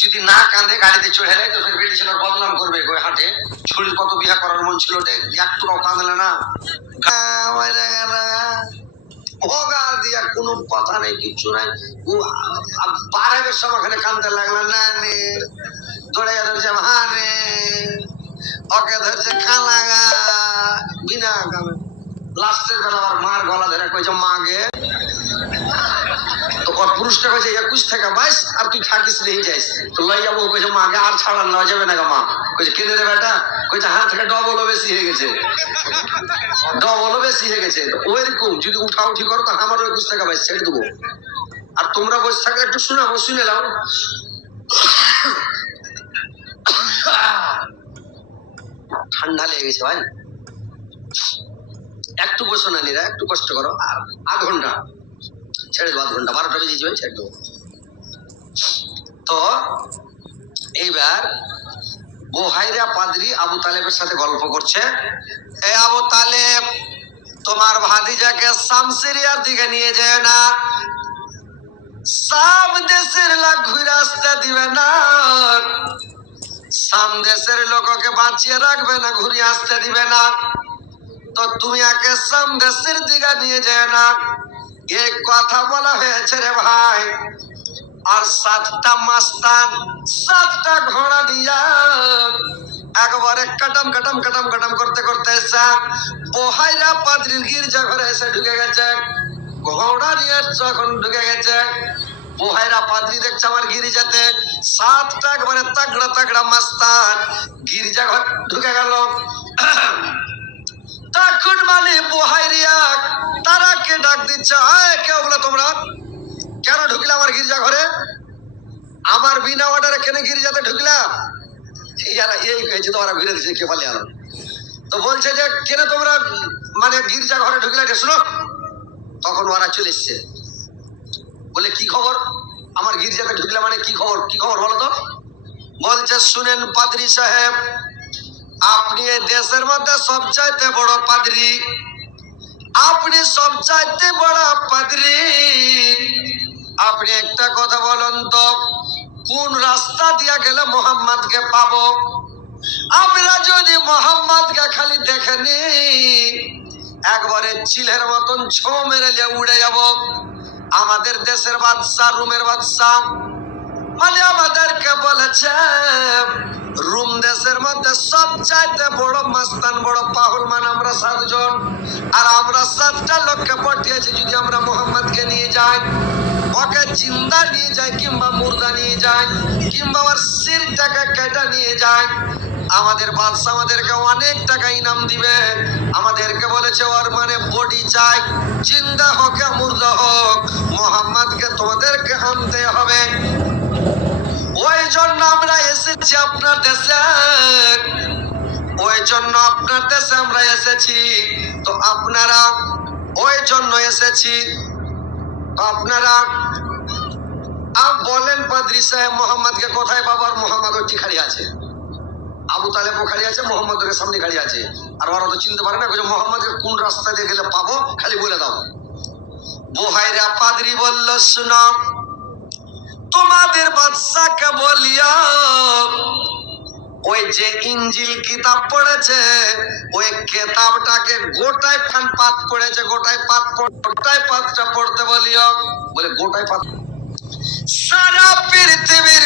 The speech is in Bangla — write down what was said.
যদি না কাঁধে গাড়িতে চড়ে নেয় তো বেটি ছেলের বদনাম করবে ওই হাটে। ছুরির কত বিয়া করার মন ছিল একটুও কাঁদলে না। ভোগা দিয়া কোনো কথা নেই, কিচ্ছু নাই। ও বারের সময় ওখানে কাঁদতে লাগল, না নে। দৌড়ে ধরছে হানে ওকে ধরছে খালাগা বিনা কামে লাস্টের বেলা আবার মার গলা ধরে কইছে মাগে তো পুরুষটা কইছে, একুশ থেকে বাইশ, আর তুই থাকিস নেই যাইস। তো লই যাব কইছে মাকে আর ছাড়ান নেওয়া যাবে না মা। কইছে কেঁদে রে বেটা? কইছে, হাত থেকে ডবলও বেশি হয়ে গেছে। ডবলও বেশি হয়ে গেছে। ওইরকম, যদি উঠা উঠি করো তো আমারও একুশ টাকা বাইশ ছেড়ে দেবো। আর তোমরা বসে থাকলে একটু শোনাবো শুনে নাও। ঠান্ডা লেগে গেছে ভাই। একটু বসো না নিরা একটু কষ্ট করো, আর আধ ঘণ্টা। ছেড়ে দেবো ঘণ্টা বারোটা বেজে যাবে ছেড়ে দেবো তো এইবার বোহাইরা পাদ্রি আবু তালেবের সাথে গল্প করছে। এ আবু তালেব, তোমার ভাতিজাকে শামসিরিয়ার দিকে নিয়ে যায় না। সাম দেশের লাখ ঘুরে আসতে দিবে না। সাম দেশের লোককে বাঁচিয়ে রাখবে না, ঘুরে আসতে দিবে না। তো তুমি আগে সাম দেশের দিকে নিয়ে যায় না। এই কথা বলা হয়েছে রে ভাই। আর সাতটা মাস্তান, সাতটা ঘোড়া দিয়া একবারে কাটাম কাটাম কাটাম কাটাম করতে করতে এসে বহাইরা পাদ্রির গির্জা ঘরে এসে ঢুকে গেছে। ঘোড়া নিয়ে যখন ঢুকে গেছে, বহাইরা পাদ্রি দেখছে আমার গিরিজাতে। সাতটা একবারে তাগড়া তাগড়া মাস্তান গির্জা ঘর ঢুকে গেল। তখন মানে বহাইরিয়া ডাক দিচ্ছে আয় কেউ বলে, তোমরা কেন ঢুকলে আমার গির্জা ঘরে আমার বিনা অর্ডারে কেন গির্জাতে ঢুকলাম ইয়ারা, এই হয়েছে তো ওরা ঘুরে দিচ্ছে কে পালিয়ে আলো? তো বলছে যে, কেন তোমরা মানে গির্জা ঘরে ঢুকলে এটা শুনো? তখন ওরা চলে এসছে। বলে, কি খবর? আমার গির্জাতে ঢুকলে মানে কি খবর? কি খবর বলো তো? বলছে, শুনেন পাদ্রি সাহেব, আপনি দেশের মধ্যে সবচাইতে বড় পাদ্রি। সবচাইতে বড় পাদ্রি আপনি একটা কথা বলুন তো, কোন রাস্তা দিয়া গেলে মোহাম্মদকে পাবো? আমরা যদি মোহাম্মদকে খালি দেখেনি একবারে চিলের মতন ছো মেরে যে উড়ে যাব। আমাদের দেশের বাদশাহ, রুমের বাদশাহ। মানে আমাদেরকে বলেছে রুম দেশের মধ্যে সবচাইতে বড় মাস্তান, বড় পাহুল মান আমরা সাতজন। আর আমরা সাতটা লোককে পাঠিয়েছি যদি আমরা মোহাম্মদকে নিয়ে যাই, ওকে জিন্দা নিয়ে যাই কিংবা মুর্দা নিয়ে যাই, কিংবা ওর সিরটাকে কেটে নিয়ে যাই, আমাদের বাদশা আমাদেরকে অনেক টাকা ইনাম দিবে। আমাদেরকে বলেছে, ওর মানে বডি চাই, জিন্দা হোক মুর্দা হোক, মোহাম্মদকে তোমাদেরকে আনতে হবে। ওই জন্য আমরা এসেছি আপনার দেশে। ওই জন্য আপনার দেশে আমরা এসেছি। তো আপনারা ওই জন্য এসেছি। আপনারা আপ বলেন পাদ্রি সাহেব মোহাম্মদকে, কোথায় বাবার মোহাম্মদ? ওই খালি আছে? আবু তালেব খালি আছে মোহাম্মদ ওর সামনে খালি আছে। আর ওরা তো চিনতে পারে না মোহাম্মদকে কোন রাস্তা দিয়ে গেলে পাবো? খালি বলে দাও। বোহাইরা পাদ্রি বলল, শুনো তোমাদের বাদশাকে বলিয়া ওই যে ইঞ্জিল কিতাব পড়েছে, ওই কেতাবটাকে গোটায় ফান পাত করেছে, গোটায় পাত গোটায় পাতটা পড়তে বলিও বলে গোটায় পাত সারা পৃথিবীর